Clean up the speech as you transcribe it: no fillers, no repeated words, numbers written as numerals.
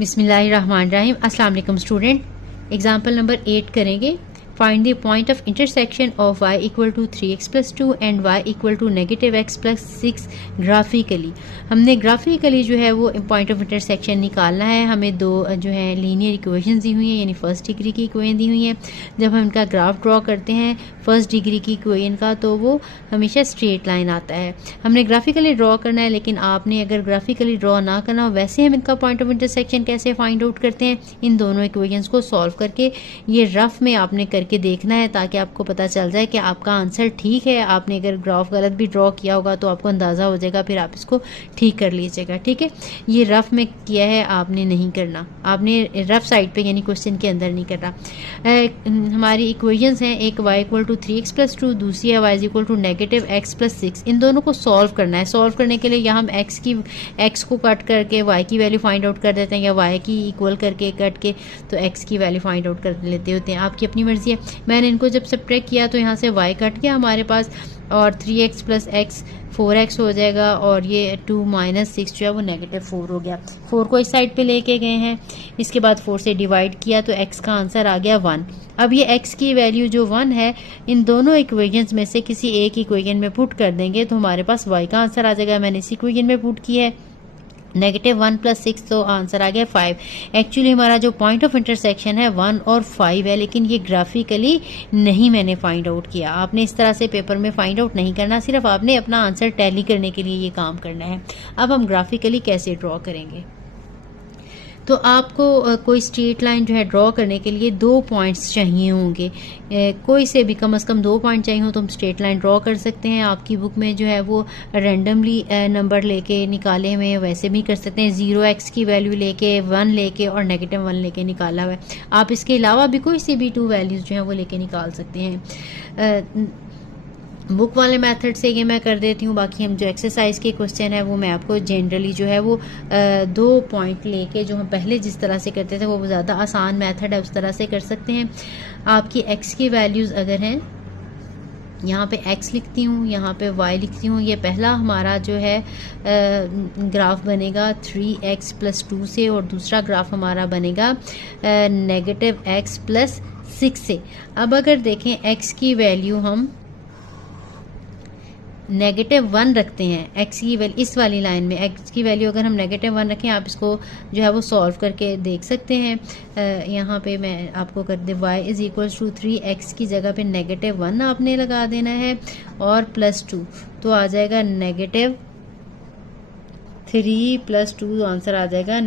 बिस्मिल्लाहिर्रहमानिर्रहीम। अस्सलाम वालेकुम स्टूडेंट। एग्जाम्पल नंबर 8 करेंगे। Find the point of intersection of y equal to 3x+2 and y equal to -x+6 graphically. हमने graphically जो है वो पॉइंट ऑफ इंटरसेक्शन निकालना है। हमें दो जो है लीनियर इक्वेशन दी हुई हैं, यानी फर्स्ट डिग्री की इक्वेशन दी हुई हैं। जब हम इनका ग्राफ ड्रॉ करते हैं फर्स्ट डिग्री की इक्वेशन का, तो वो हमेशा स्ट्रेट लाइन आता है। हमने ग्राफिकली ड्रॉ करना है, लेकिन आपने अगर ग्राफिकली ड्रॉ ना करना हो, वैसे हम इनका पॉइंट ऑफ इंटरसेक्शन कैसे फाइंड आउट करते हैं, इन दोनों इक्वेशंस को सॉल्व करके ये रफ में आपने करके देखना है, ताकि आपको पता चल जाए कि आपका आंसर ठीक है। आपने अगर ग्राफ गलत भी ड्रॉ किया होगा तो आपको अंदाज़ा हो जाएगा, फिर आप इसको ठीक कर लीजिएगा। ठीक है, ये रफ में किया है, आपने नहीं करना, आपने रफ साइड पे यानी क्वेश्चन के अंदर नहीं करना। हमारी इक्वेशंस हैं, एक y इक्वल टू 3x+2, दूसरी है y इक्वल टू -x+6। इन दोनों को सॉल्व करना है। सॉल्व करने के लिए या हम x को कट करके y की वैल्यू फाइंड आउट कर देते हैं, या y की इक्वल करके कट के तो x की वैल्यू फाइंड आउट कर लेते होते हैं। आपकी अपनी मर्जी है। मैंने इनको जब सब्ट्रैक्ट किया तो यहाँ से y कट गया हमारे पास, और 3x + x 4x हो जाएगा, और ये 2 - 6 जो है वो -4 हो गया। 4 को इस साइड पे लेके गए हैं, इसके बाद 4 से डिवाइड किया तो x का आंसर आ गया 1। अब ये x की वैल्यू जो 1 है, इन दोनों इक्वेशंस में से किसी एक इक्वेशन में पुट कर देंगे तो हमारे पास y का आंसर आ जाएगा। मैंने इस इक्वेशन में पुट किया है -1 + 6, तो आंसर आ गया 5। एक्चुअली हमारा जो पॉइंट ऑफ इंटरसेक्शन है 1 और 5 है, लेकिन ये ग्राफिकली नहीं मैंने फाइंड आउट किया। आपने इस तरह से पेपर में फाइंड आउट नहीं करना, सिर्फ आपने अपना आंसर टैली करने के लिए ये काम करना है। अब हम ग्राफिकली कैसे ड्रॉ करेंगे, तो आपको कोई स्ट्रेट लाइन जो है ड्रॉ करने के लिए 2 पॉइंट्स चाहिए होंगे। कोई से भी कम से कम 2 पॉइंट चाहिए हो तो हम स्ट्रेट लाइन ड्रॉ कर सकते हैं। आपकी बुक में जो है वो रैंडमली नंबर लेके निकाले हुए हैं, वैसे भी कर सकते हैं। 0x की वैल्यू लेके, 1 लेके और -1 लेके निकाला हुआ है। आप इसके अलावा भी कोई सी भी 2 वैल्यूज़ जो हैं वो लेके निकाल सकते हैं। बुक वाले मेथड से ये मैं कर देती हूँ। बाकी हम जो एक्सरसाइज के क्वेश्चन है वो मैं आपको जनरली जो है वो 2 पॉइंट लेके, जो हम पहले जिस तरह से करते थे वो ज़्यादा आसान मेथड है, उस तरह से कर सकते हैं। आपकी x की वैल्यूज़ अगर हैं, यहाँ पे x लिखती हूँ, यहाँ पे y लिखती हूँ। ये पहला हमारा जो है ग्राफ बनेगा 3x+2 से, और दूसरा ग्राफ हमारा बनेगा -x+6 से। अब अगर देखें x की वैल्यू हम -1 रखते हैं, x की वैल्यू इस वाली लाइन में x की वैल्यू अगर हम -1 रखें, आप इसको जो है वो सॉल्व करके देख सकते हैं। यहाँ पे मैं आपको कर दे, y = 3x की जगह पे -1 आपने लगा देना है, और +2 तो आ जाएगा -3 + 2, आंसर आ जाएगा